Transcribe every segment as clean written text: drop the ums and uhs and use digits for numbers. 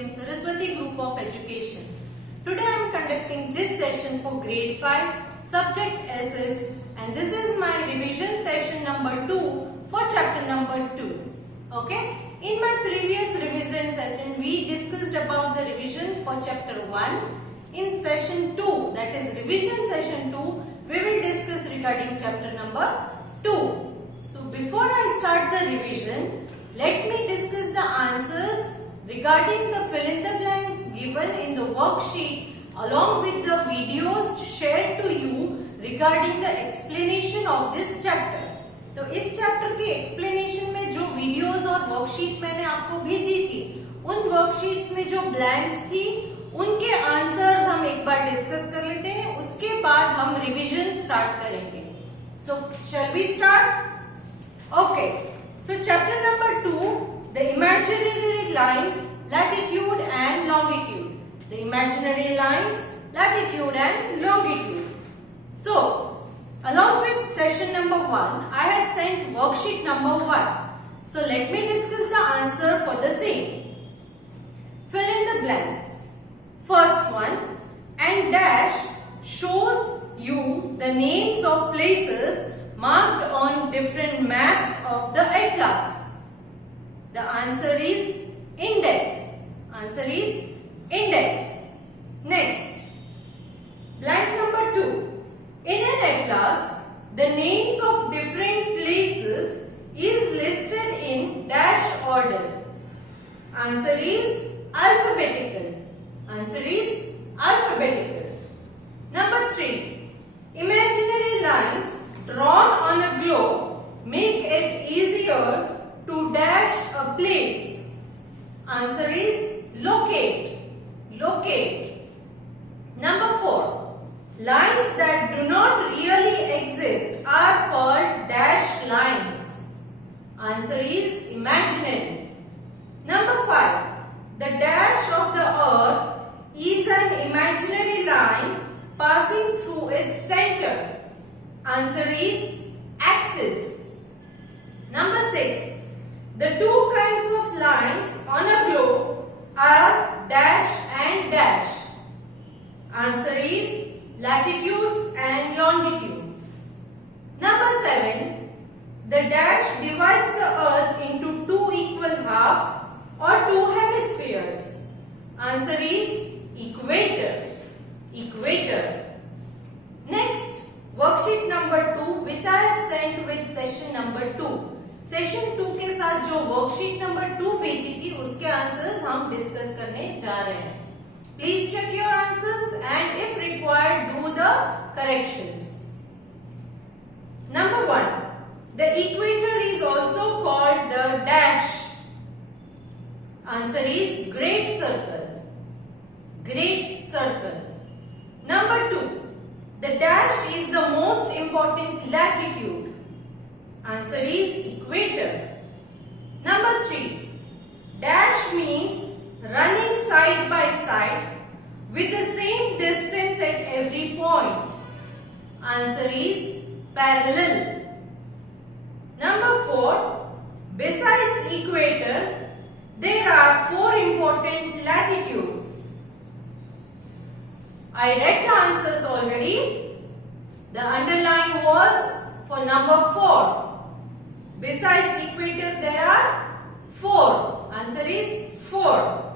in Saraswati Group of Education. Today I am conducting this session for grade 5, subject SS, and this is my revision session number 2 for chapter number 2. Okay? In my previous revision session, we discussed about the revision for chapter 1. In session 2, that is revision session 2, we will discuss regarding chapter number 2. So before I start the revision, let me discuss the answers regarding the fill in the blanks given in the worksheet along with the videos shared to you regarding the explanation of this chapter. तो इस chapter के explanation में जो videos और worksheet मैंने आपको भेजी थी, उन वर्कशीट्स में जो ब्लैंक्स थी उनके आंसर्स हम एक बार डिस्कस कर लेते हैं, उसके बाद हम रिवीजन स्टार्ट करेंगे. So shall we start? Okay, so chapter number 2, the imaginary lines, latitude and longitude. The imaginary lines, latitude and longitude. So along with session number 1, I had sent worksheet number 1. So let me discuss the answer for the same. Fill in the blanks. First one, and dash shows you the names of places marked on different maps of the atlas. The answer is index. Answer is index. Next, blank number 2. In an atlas, the names of different places is listed in dash order. Answer is alphabetical. Answer is alphabetical. Number 3. Imaginary lines drawn on a globe make it easier to dash a place. Answer is locate. Locate. Number 4. Lines that do not really exist are called dash lines. Answer is imaginary. Number 5. The dash of the earth is an imaginary line passing through its center. Answer is axis. Number 6. The two kinds of lines on a globe are dash and dash. Answer is latitudes and longitudes. Number 7. The dash divides the earth into two equal halves or two hemispheres. Answer is equator. Equator. Next, worksheet number 2 which I had sent with session number 2. Session 2 के साथ जो worksheet number 2 भेजी थी उसके answers हम discuss करने जा रहे हैं. Please check your answers and if required do the corrections. Number 1. The equator is also called the dash. Answer is great circle. Great circle. Number 2. The dash is the most important latitude. Answer is equator. Number 3. Dash means running side by side with the same distance at every point. Answer is parallel. Number 4. Besides equator, there are 4 important latitudes. I read the answers already. The underline was for number 4. Besides equator, there are 4. Answer is 4.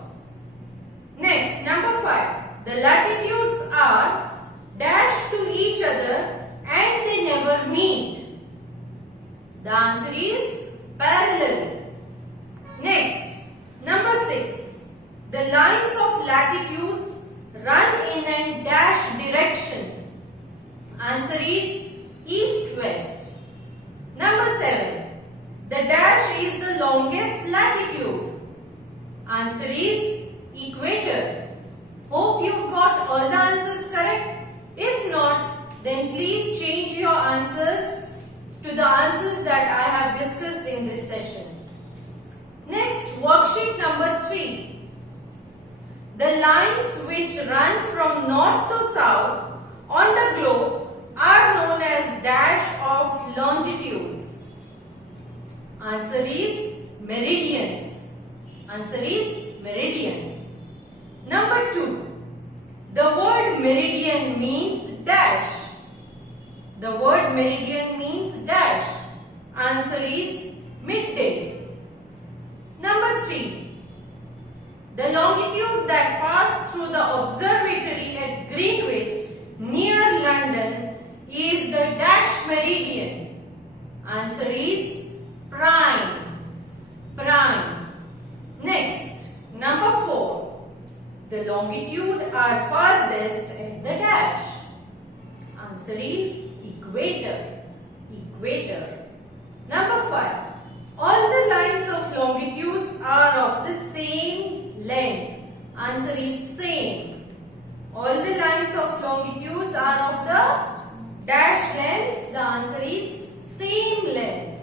Next, number 5. The latitudes are dashed to each other and they never meet. The answer is parallel. Next, number 6. The lines of latitudes run in a dash direction. Answer is east-west. Number 7. The dash is the longest latitude. Answer is equator. Hope you've got all the answers correct. If not, then please change your answers to the answers that I have discussed in this session. Next, worksheet number 3. The lines which run from north to south on the globe are known as dash of longitudes. Answer is meridians. Answer is meridians. meridian means dash. Answer is midday. Number 3. The longitude that passed through the observatory at Greenwich near London is the dash meridian. Answer is prime. Prime. Next, number 4. The longitude are farthest at the dash. Answer is equator. Equator. Number 5. All the lines of longitudes are of the same length. Answer is same. All the lines of longitudes are of the dash length. The answer is same length.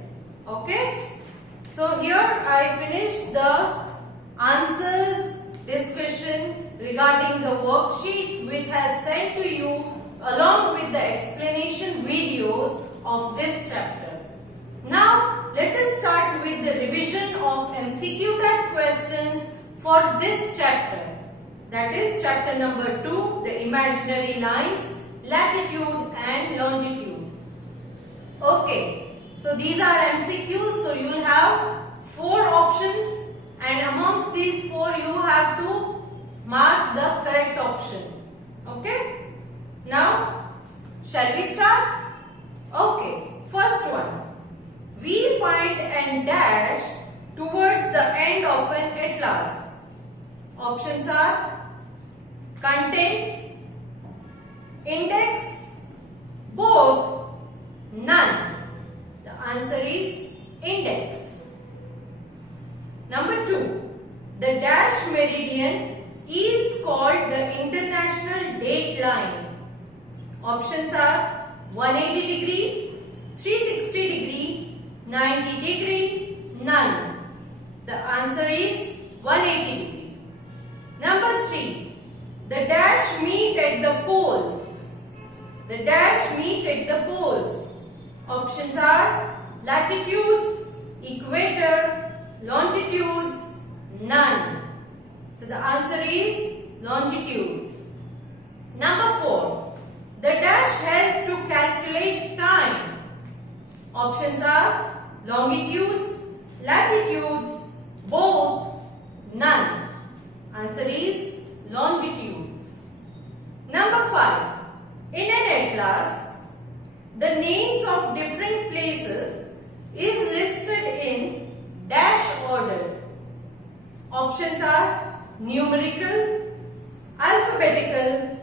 Okay. So here I finished the answers discussion regarding the worksheet which I had sent to you along with the explanation videos of this chapter. Now let us start with the revision of MCQ type questions for this chapter. That is chapter number 2, the imaginary lines, latitude and longitude. Okay, so these are MCQs, so you will have 4 options and amongst these 4 you have to mark the correct option. Okay, now shall we start? Okay, first one. We find and dash towards the end of an atlas. Options are contents, index, both, none. The answer is index. Number 2. The dash meridian is called the international date line. Options are 180 degree, 360 degree, 90 degree, none. The answer is 180 degree. Number 3. The dash meet at the poles. The dash meet at the poles. Options are latitudes, equator, longitudes, none. So the answer is longitudes. Number 4. The dash help to calculate time. Options are longitudes, latitudes, both, none. Answer is longitudes. Number 5. In an atlas, the names of different places is listed in dash order. Options are numerical, alphabetical,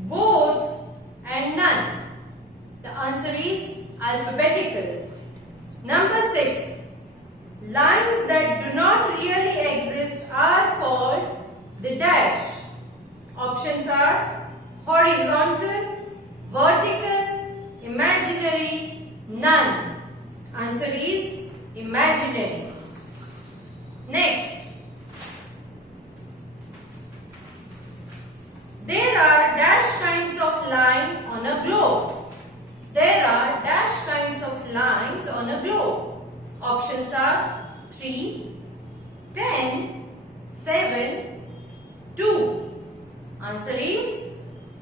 both and none. The answer is alphabetical. Number 6. Lines that do not really exist are called the dash. Options are horizontal, vertical, imaginary, none. Answer is imaginary. Next. There are dash kinds of line on a globe. There are dash kinds of lines on a globe. Options are 3, 10, 7, 2. Answer is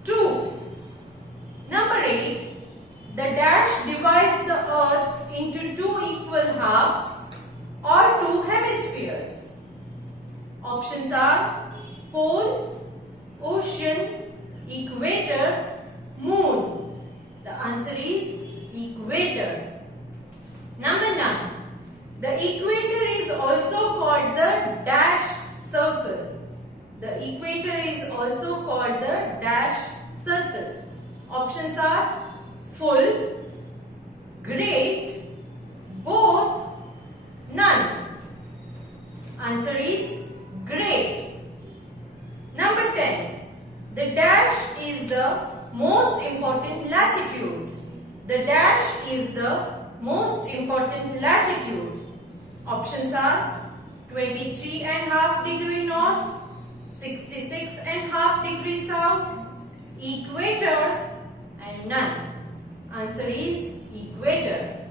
2. Number 8. The dash divides the earth into 2 equal halves or 2 hemispheres. Options are pole, ocean, equator, moon. The answer is equator. Number 9. The equator is also called the dash circle. The equator is also called the dash circle. Options are full, great, both, none. Answer is great. Number 10. The dash is the most important latitude. The dash is the most important latitude. Options are 23.5 degree north, 66.5 degree south, equator and none. Answer is equator.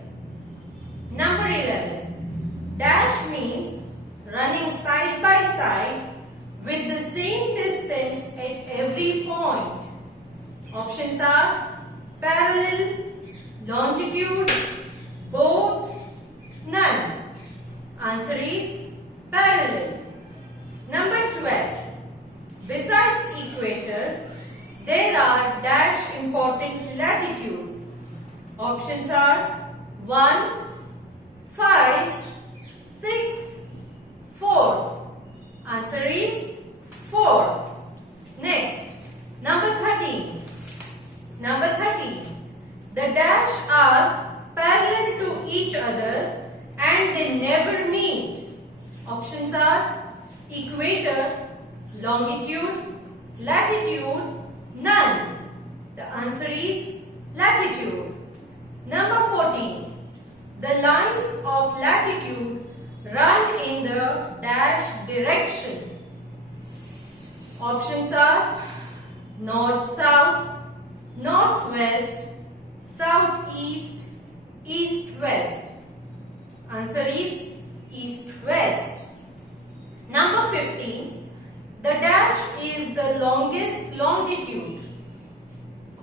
Number 11. Dash means running side by side with the same distance at every point. Options are parallel, longitude, both, none. Answer is parallel. Number 12. Besides equator, there are dash important latitudes. Options are 1, 5, 6, 4. Answer is 4. Next, number 13. Number 13. The dash are parallel to each other and they never meet. Options are equator, longitude, latitude, none. The answer is latitude. Number 14. The lines of latitude run in the dash direction. Options are north-south, northwest, southeast, east-west. Answer is east-west. Number 15. The dash is the longest longitude.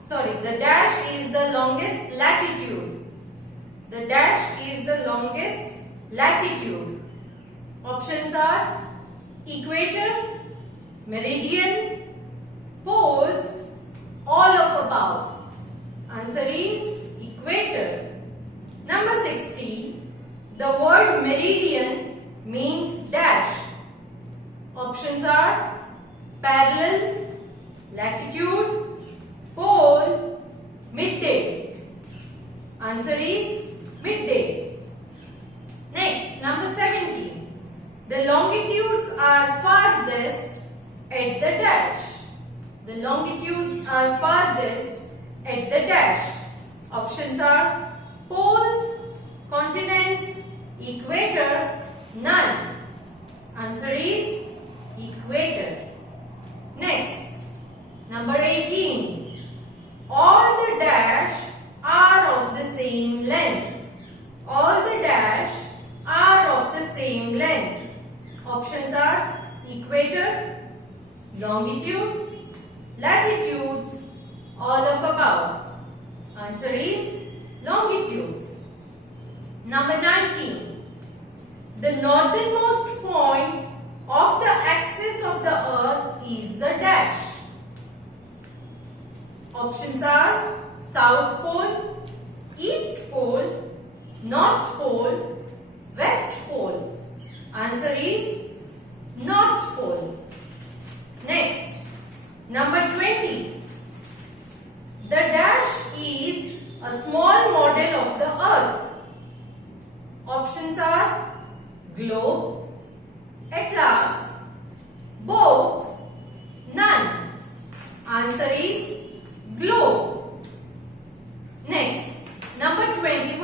The dash is the longest latitude. The dash is the longest latitude. Options are equator, meridian, poles, all of above. Answer is equator. Number 16. The word meridian means dash. Options are parallel, latitude, pole, midday. Answer is midday. Next, number 17. The longitudes are farthest at the dash. The longitudes are farthest at the dash. Options are poles, continents, equator, none. Answer is equator. Next, number 18. All the dash are of the same length. All the dash are of the same length. Options are equator, longitudes, latitudes, all of above. Answer is longitudes. Number 19. The northernmost point of the axis of the earth is the dash. Options are South Pole, East Pole, North Pole, West Pole. Answer is North Pole. Next, number 20. The dash is a small model of the earth. Options are globe, atlas, both, none. Answer is globe. Next, number 21.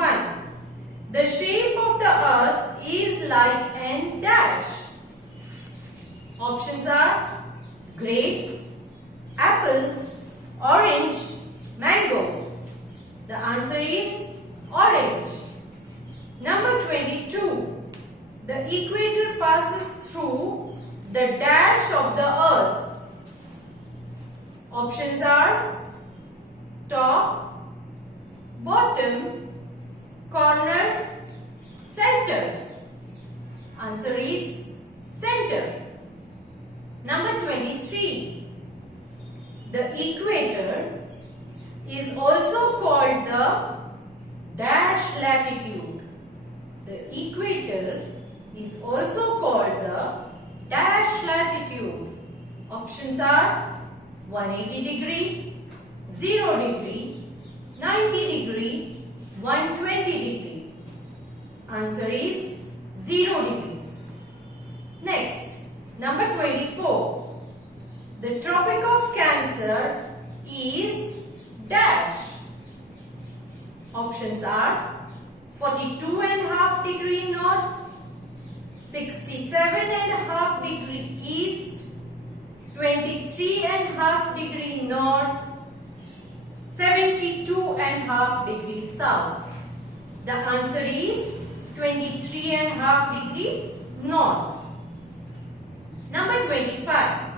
The shape of the earth is like an dash. Options are grapes, apple, orange, mango. The answer is orange. Number 22. The equator passes through the dash of the earth. Options are top, bottom, corner, center. Answer is center. Number 23. The equator is also called the dash latitude. The equator is also called the dash latitude. Options are 180 degree, 0 degree, 90 degree, 120 degree. Answer is 0 degree. Next, number 24. The Tropic of Cancer is dash. Options are 42.5 degree north, 67.5 degree east, 23.5 degree north, 72.5 degree south. The answer is 23.5 degree north. Number 25.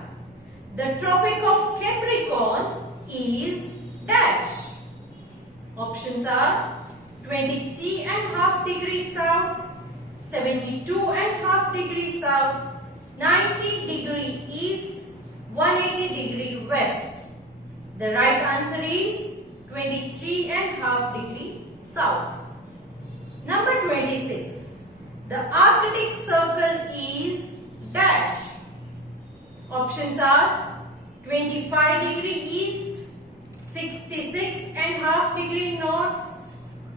The Tropic of Capricorn is dash. Options are 23.5 degrees south, 72.5 degrees south, 90 degree east, 180 degree west. The right answer is 23.5 degree south. Number 26. The Arctic Circle is dash. Options are 25 degree east, 66.5 degree north,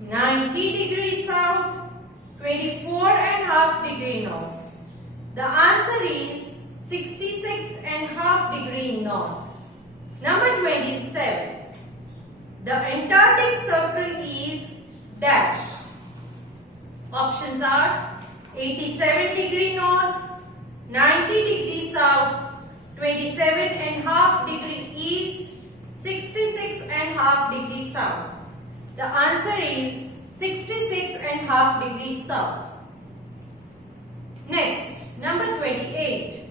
90 degree south, 24.5 degree north. The answer is 66.5 degree north. Number 27. The Antarctic Circle is dash. Options are 87 degree north, 90 degree south, 27.5 degree east, 66.5 degree south. The answer is 66.5 degree south. Next, number 28.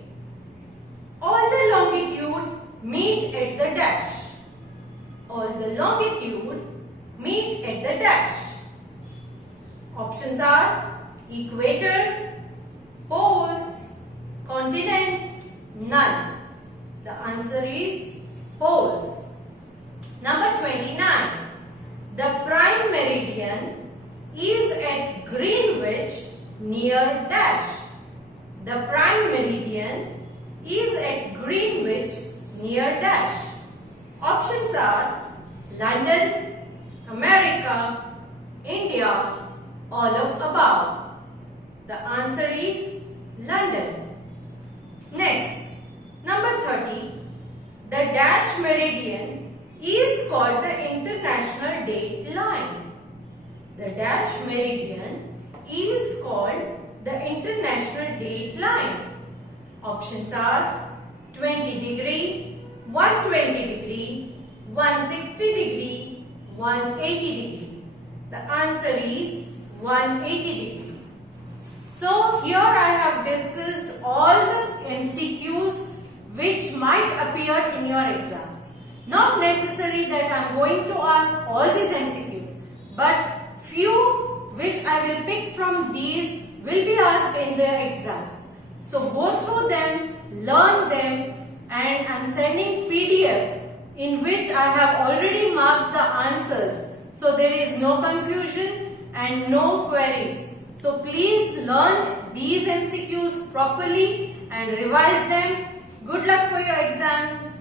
All the longitude meet at the dash. All the longitude meet at the dash. Options are equator, poles, continents, none. The answer is poles. Number 29. The prime meridian is at Greenwich near dash. The prime meridian is at Greenwich near dash. Options are London, America, India, all of above. The answer is London. Next, number 30. The dash meridian is called the international date line. The dash meridian is called the international date line. Options are 20 degree, 120 degree, 160 degree, 180 degree. The answer is 180 degree. So here I have discussed all the MCQs which might appear in your exams. Not necessary that I am going to ask all these MCQs, but few which I will pick from these will be asked in the exams. So go through them, learn them, and I am sending PDF in which I have already marked the answers. So there is no confusion and no queries. So please learn these MCQs properly and revise them. Good luck for your exams.